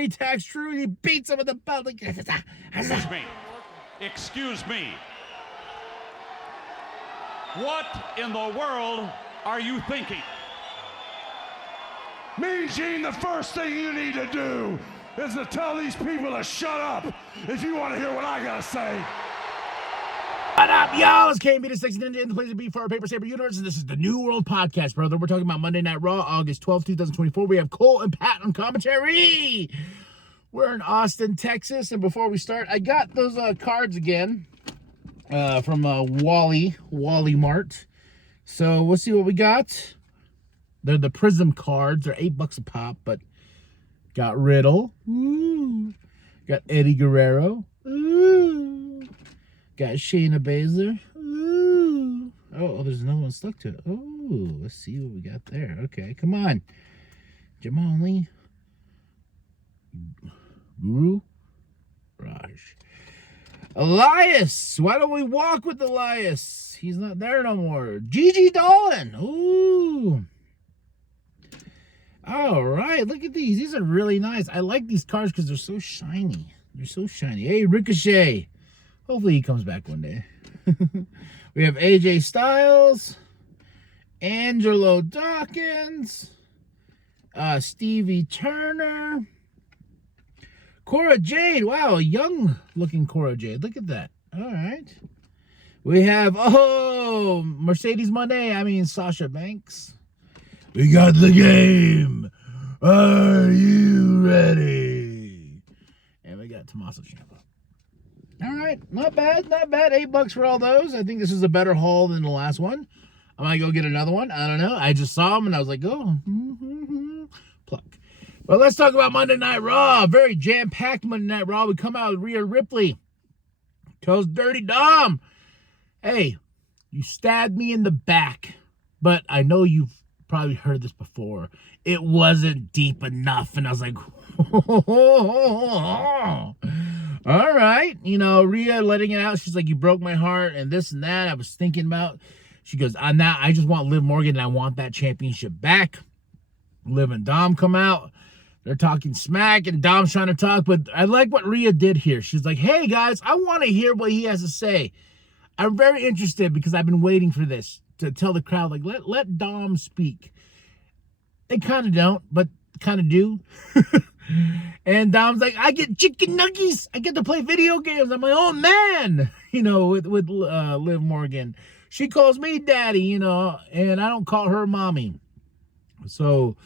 He tags True. He beats him with the belt. Like, Excuse me. What in the world are you thinking? Mean Gene, the first thing you need to do is to tell these people to shut up if you want to hear what I gotta say. What up, y'all? It's KB, the Sexy Ninja, in the place to be for our Paper Saber universe, and this is the New World Podcast, brother. We're talking about Monday Night Raw, August 12th, 2024. We have Cole and Pat on commentary. We're in Austin, Texas, and before we start, I got those cards again from Wally Mart. So we'll see what we got. They're the Prism cards. They're $8 a pop, but got Riddle. Ooh. Got Eddie Guerrero. Ooh. Got Shayna Baszler. Ooh. Oh, there's another one stuck to it. Oh, let's see what we got there. Okay, come on. Jamal Lee. Guru. Raj. Elias. Why don't we walk with Elias? He's not there no more. Gigi Dolan. Ooh. All right, look at these. These are really nice. I like these cards because they're so shiny. They're so shiny. Hey, Ricochet. Hopefully he comes back one day. We have AJ Styles, Angelo Dawkins, Stevie Turner, Cora Jade. Wow, a young-looking Cora Jade. Look at that. All right. We have, Mercedes Moné. I mean, Sasha Banks. We got the game. Are you ready? And we got Tommaso Ciampa. All right, not bad, not bad. $8 for all those. I think this is a better haul than the last one. I might go get another one. I don't know. I just saw them and I was like, oh, pluck. But let's talk about Monday Night Raw. Very jam-packed Monday Night Raw. We come out with Rhea Ripley. Tells Dirty Dom, hey, you stabbed me in the back, but I know you've probably heard this before. It wasn't deep enough. And I was like, all right. You know, Rhea letting it out. She's like, you broke my heart and this and that. I was thinking about. She goes, I just want Liv Morgan and I want that championship back. Liv and Dom come out. They're talking smack and Dom's trying to talk. But I like what Rhea did here. She's like, hey, guys, I want to hear what he has to say. I'm very interested because I've been waiting for this. To tell the crowd, like, let Dom speak. They kind of don't, but kind of do. And Dom's like, I get chicken nuggets. I get to play video games. I'm my own man, you know, with Liv Morgan. She calls me daddy, you know, and I don't call her mommy. So,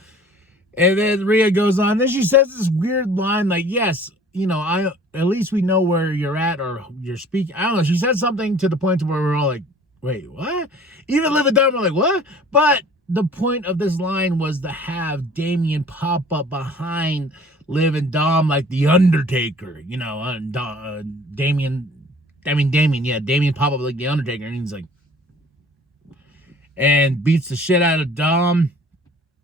and then Rhea goes on. Then she says this weird line like, yes, you know, at least we know where you're at or you're speaking. I don't know. She said something to the point where we're all like, wait, what? Even Liv and Dom were like, what? But the point of this line was to have Damien pop up behind Liv and Dom like the Undertaker, you know, Damien pop up like the Undertaker, and he's like, and beats the shit out of Dom.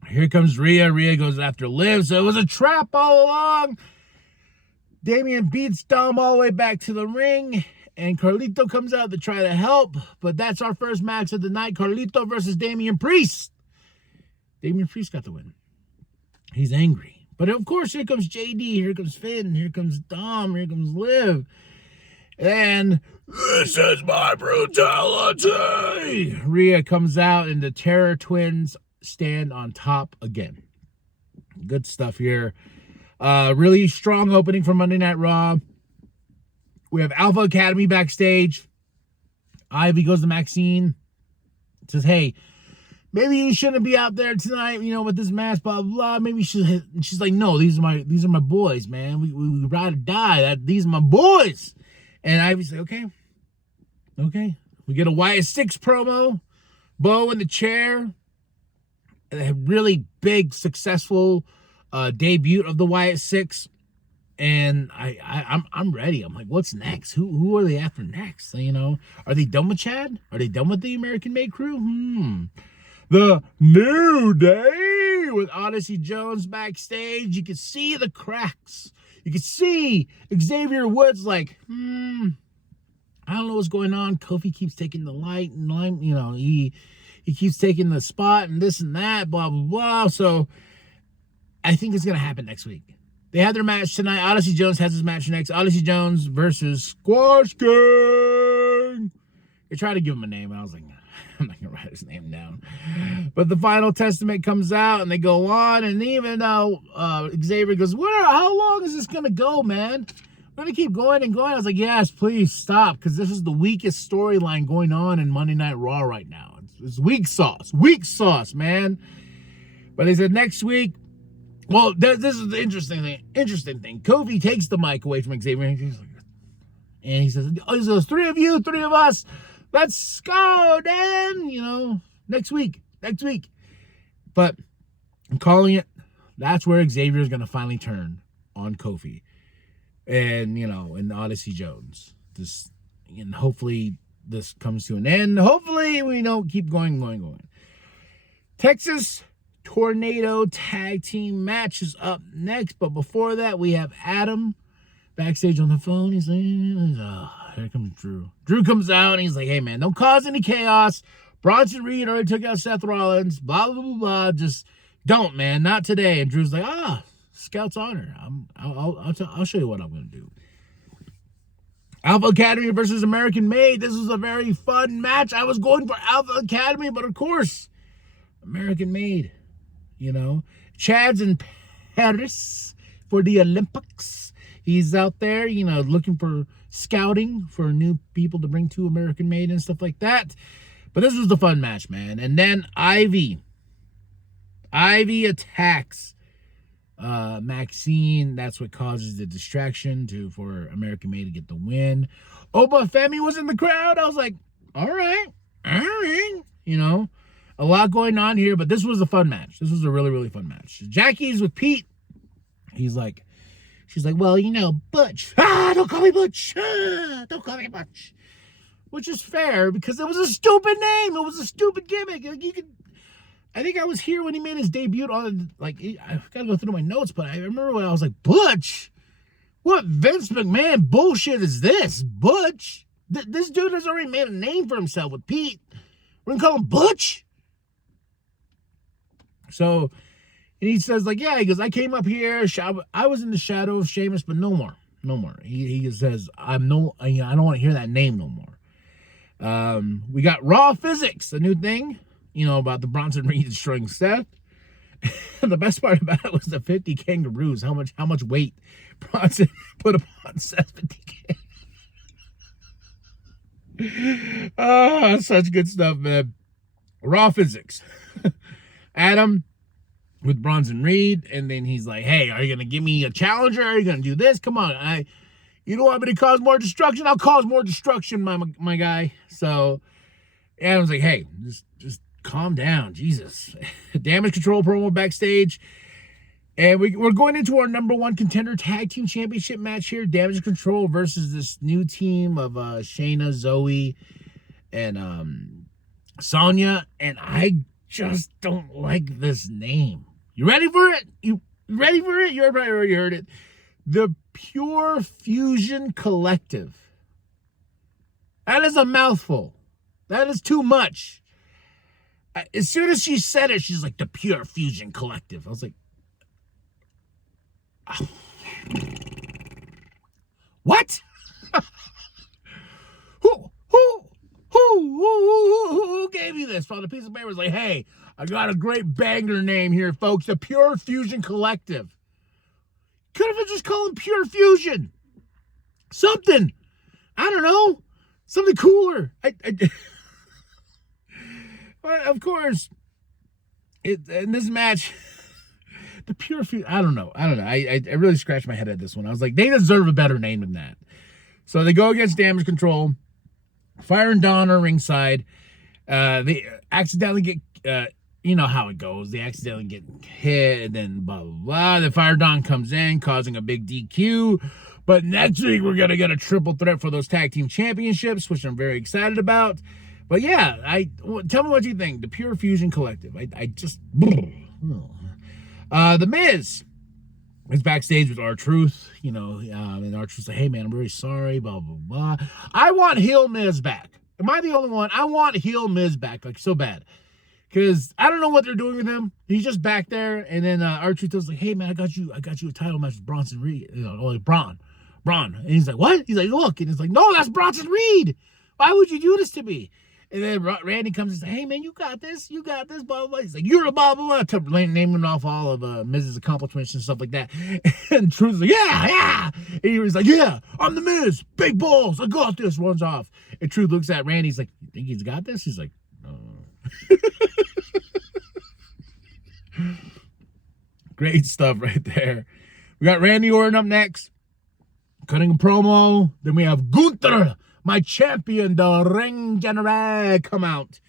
Here comes Rhea. Rhea goes after Liv, so it was a trap all along. Damien beats Dom all the way back to the ring. And Carlito comes out to try to help. But that's our first match of the night. Carlito versus Damian Priest. Damian Priest got the win. He's angry. But of course, here comes JD. Here comes Finn. Here comes Dom. Here comes Liv. And this is my brutality. Rhea comes out and the Terror Twins stand on top again. Good stuff here. Really strong opening for Monday Night Raw. We have Alpha Academy backstage. Ivy goes to Maxine. Says, hey, maybe you shouldn't be out there tonight, you know, with this mask, blah, blah, blah. Maybe you should. She's like, no, these are my boys, man. We ride or die. These are my boys. And Ivy's like, okay. We get a Wyatt 6 promo. Bo in the chair. A really big, successful debut of the Wyatt 6. And I'm ready. I'm like, what's next? Who are they after next? You know, are they done with Chad? Are they done with the American Made Crew? The New Day with Odyssey Jones backstage. You can see the cracks. You can see Xavier Woods like, I don't know what's going on. Kofi keeps taking the light and line, you know, he keeps taking the spot and this and that, blah, blah, blah. So I think it's going to happen next week. They have their match tonight. Odyssey Jones has his match next. Odyssey Jones versus Squash Gang. They tried to give him a name, and I was like, nah, I'm not going to write his name down. But the Final Testament comes out, and they go on, and even Xavier goes, how long is this going to go, man? We're going to keep going and going. I was like, yes, please stop, because this is the weakest storyline going on in Monday Night Raw right now. It's weak sauce, man. But they said next week, well, this is the interesting thing. Kofi takes the mic away from Xavier, and he says, there's 3 of you, 3 of us. Let's go, Dan. Next week. But I'm calling it. That's where Xavier is going to finally turn on Kofi. And, and Odyssey Jones. And hopefully this comes to an end. Hopefully we don't keep going. Texas Tornado Tag Team match is up next. But before that, we have Adam backstage on the phone. He's like, here comes Drew. Drew comes out and he's like, hey, man, don't cause any chaos. Bronson Reed already took out Seth Rollins. Blah, blah, blah, blah. Just don't, man. Not today. And Drew's like, Scout's honor. I'll show you what I'm going to do. Alpha Academy versus American Made. This was a very fun match. I was going for Alpha Academy, but of course, American Made. Chad's in Paris for the Olympics. He's out there, looking for scouting for new people to bring to American Made and stuff like that. But this was the fun match, man. And then Ivy attacks Maxine. That's what causes the distraction for American Made to get the win. Oba Femi was in the crowd. I was like, all right. A lot going on here, but this was a fun match. This was a really, really fun match. Jackie's with Pete. She's like, well, Butch. Don't call me Butch. Don't call me Butch. Which is fair because it was a stupid name. It was a stupid gimmick. I think I was here when he made his debut on, I gotta go through my notes, but I remember when I was like, Butch? What Vince McMahon bullshit is this? Butch? This dude has already made a name for himself with Pete. We're gonna call him Butch? So, and he says, he goes, I came up here, I was in the shadow of Sheamus, but no more. He says, I don't want to hear that name no more. We got Raw Physics, a new thing, about the Bronson Reed destroying Seth. The best part about it was the 50 kangaroos, how much weight Bronson put upon Seth 50K. Such good stuff, man. Raw Physics. Adam with Bronson Reed, and then he's like, hey, are you going to give me a challenger? Are you going to do this? Come on. You don't want me to cause more destruction? I'll cause more destruction, my guy. So Adam's like, hey, just calm down. Jesus. Damage Control promo backstage. And we're going into our number 1 contender tag team championship match here. Damage Control versus this new team of Shayna, Zoe, and Sonya. And I just don't like this name. You ready for it? You ready for it? You probably already heard it. The Pure Fusion Collective. That is a mouthful. That is too much. As soon as she said it, she's like, the Pure Fusion Collective. I was like, oh. What? Who gave you this? Found a piece of paper. Was like, hey, I got a great banger name here, folks. The Pure Fusion Collective. Could have just called them Pure Fusion. Something. I don't know. Something cooler. But of course, in this match, the Pure Fusion. I don't know. I really scratched my head at this one. I was like, they deserve a better name than that. So they go against Damage Control. Fire and Dawn are ringside. They accidentally get, you know how it goes. They accidentally get hit, and then blah, blah, blah. The Fire Dawn comes in, causing a big DQ. But next week, we're going to get a triple threat for those tag team championships, which I'm very excited about. But yeah, tell me what you think. The Pure Fusion Collective. The Miz is backstage with R-Truth, and R-Truth's like, hey, man, I'm really sorry, blah, blah, blah. I want heel Miz back. Am I the only one? I want heel Miz back, so bad. Because I don't know what they're doing with him. He's just back there. And then R-Truth was like, hey, man, I got you a title match with Bronson Reed. Braun. And he's like, what? He's like, look. And he's like, no, that's Bronson Reed. Why would you do this to me? And then Randy comes and says, hey, man, you got this, blah, blah, blah. He's like, you're a blah, blah, blah. Naming off all of Miz's accomplishments and stuff like that. And Truth's like, yeah. And he was like, yeah, I'm the Miz. Big balls. I got this. Runs off. And Truth looks at Randy. He's like, you think he's got this? He's like, no. Great stuff right there. We got Randy Orton up next, cutting a promo. Then we have Gunther, my champion, the Ring General, come out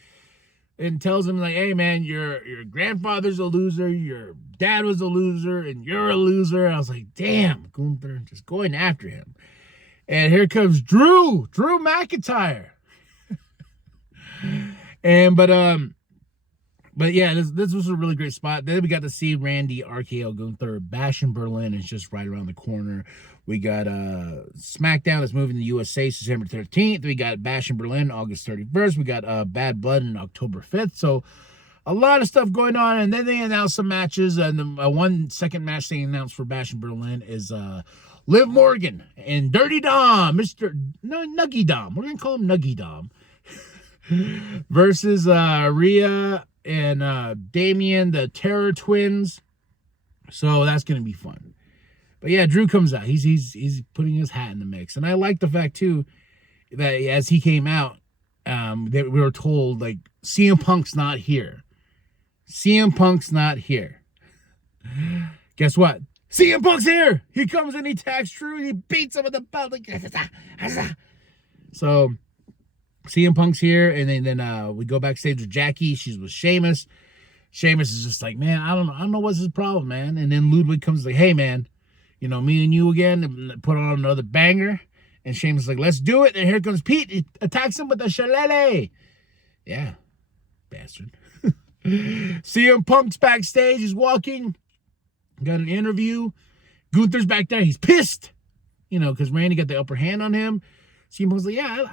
and tells him, like, hey, man, your grandfather's a loser, your dad was a loser, and you're a loser. I was like, damn, Gunther, just going after him. And here comes Drew McIntyre. But yeah, this was a really great spot. Then we got to see Randy, RKO, Gunther, Bash in Berlin is just right around the corner. We got SmackDown is moving to USA September 13th. We got Bash in Berlin August 31st. We got Bad Blood on October 5th. So a lot of stuff going on. And then they announced some matches. And the one second match they announced for Bash in Berlin is Liv Morgan and Dirty Dom, Nuggy Dom. We're going to call him Nuggy Dom. Versus Rhea and Damian, the Terror Twins. So that's going to be fun. But yeah, Drew comes out. He's putting his hat in the mix. And I like the fact, too, that as he came out, that we were told, like, CM Punk's not here. CM Punk's not here. Guess what? CM Punk's here. He comes in, he tags Drew, and he beats him with the belt. Like, so CM Punk's here, and then we go backstage with Jackie. She's with Sheamus. Sheamus is just like, man, I don't know what's his problem, man. And then Ludwig comes like, hey, man, you know, me and you again, and put on another banger. And Sheamus is like, let's do it. And here comes Pete. He attacks him with the shillelagh. Yeah, bastard. CM Punk's backstage. He's walking. Got an interview. Gunther's back there. He's pissed, you know, because Randy got the upper hand on him. CM Punk's like, yeah,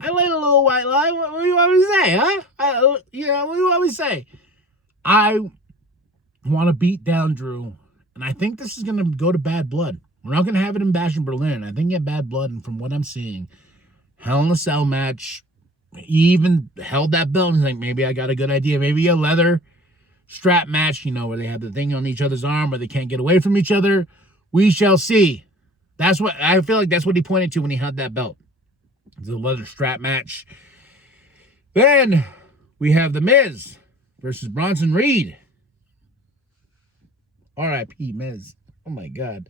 I laid a little white lie. What do you want me to say, huh? What do you want me to say? I want to beat down Drew, and I think this is going to go to Bad Blood. We're not going to have it in Bash in Berlin. I think at Bad Blood, and from what I'm seeing, Hell in a Cell match, he even held that belt, and he's like, maybe I got a good idea. Maybe a leather strap match, you know, where they have the thing on each other's arm, where they can't get away from each other. We shall see. That's what I feel like. That's what he pointed to when he had that belt. The leather strap match. Then we have The Miz versus Bronson Reed. R.I.P. Miz. Oh my God.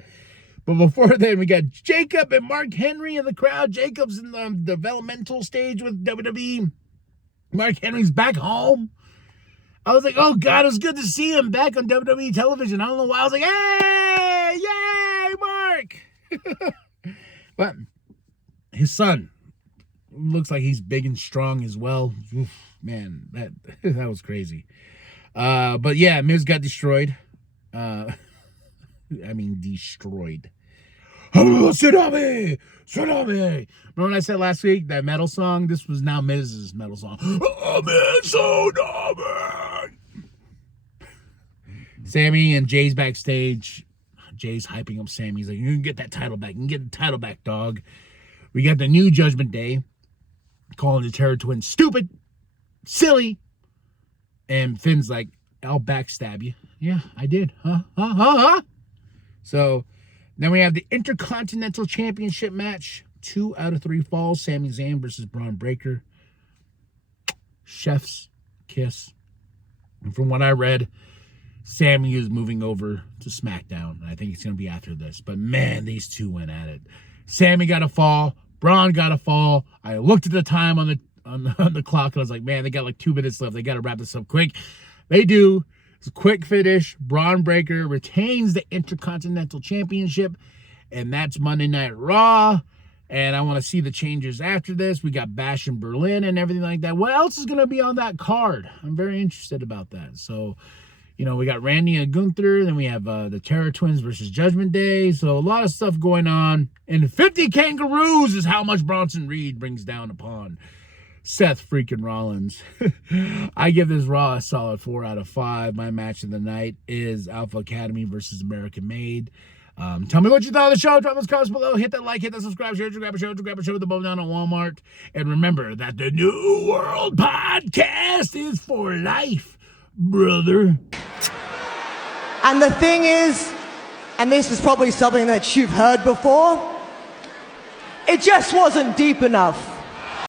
But before then, we got Jacob and Mark Henry in the crowd. Jacob's in the developmental stage with WWE. Mark Henry's back home. I was like, oh God, it was good to see him back on WWE television. I don't know why. I was like, hey, yay, Mark. But his son looks like he's big and strong as well. Oof, man, that was crazy. But yeah, Miz got destroyed. Destroyed. Tsunami! Remember when I said last week that metal song? This was now Miz's metal song. Sammy and Jay's backstage. Jay's hyping up Sammy. He's like, you can get that title back. You can get the title back, dog. We got the new Judgment Day calling the Terror Twins stupid, silly. And Finn's like, I'll backstab you. Yeah, I did. Huh? So then we have the Intercontinental Championship match. 2 out of 3 falls. Sami Zayn versus Braun Breaker. Chef's kiss. And from what I read, Sammy is moving over to SmackDown. I think it's going to be after this. But man, these two went at it. Sammy got a fall. Braun got a fall. I looked at the time on the clock and I was like, man, they got like 2 minutes left. They got to wrap this up quick. They do. It's a quick finish. Braun Breaker retains the Intercontinental Championship. And that's Monday Night Raw. And I want to see the changes after this. We got Bash in Berlin and everything like that. What else is going to be on that card? I'm very interested about that. So, you know, we got Randy and Gunther. Then we have the Terror Twins versus Judgment Day. So a lot of stuff going on. And 50 kangaroos is how much Bronson Reed brings down upon Seth freaking Rollins. I give this Raw a solid 4 out of 5. My match of the night is Alpha Academy versus American Made. Tell me what you thought of the show. Drop those comments below. Hit that like, hit that subscribe, share, grab a show with the bone down at Walmart. And remember that the New World Podcast is for life, brother. And the thing is, and this is probably something that you've heard before, it just wasn't deep enough.